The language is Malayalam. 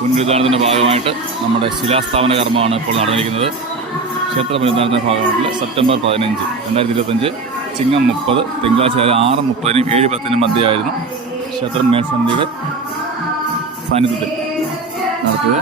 പുനരുദ്ധാരണത്തിൻ്റെ ഭാഗമായിട്ട് നമ്മുടെ ശിലാസ്ഥാപന കർമ്മമാണ് ഇപ്പോൾ നടന്നിരിക്കുന്നത്. ക്ഷേത്ര പുനരുദ്ധാരണത്തിൻ്റെ ഭാഗമായിട്ടുള്ള സെപ്റ്റംബർ 15, 2025 ചിങ്ങം 30 തിങ്കളാഴ്ച 6:30-നും 7:10-നും മധ്യമായിരുന്നു ക്ഷേത്രം മേൽസമിതിയുടെ സാന്നിധ്യത്തിൽ നടത്തിയത്.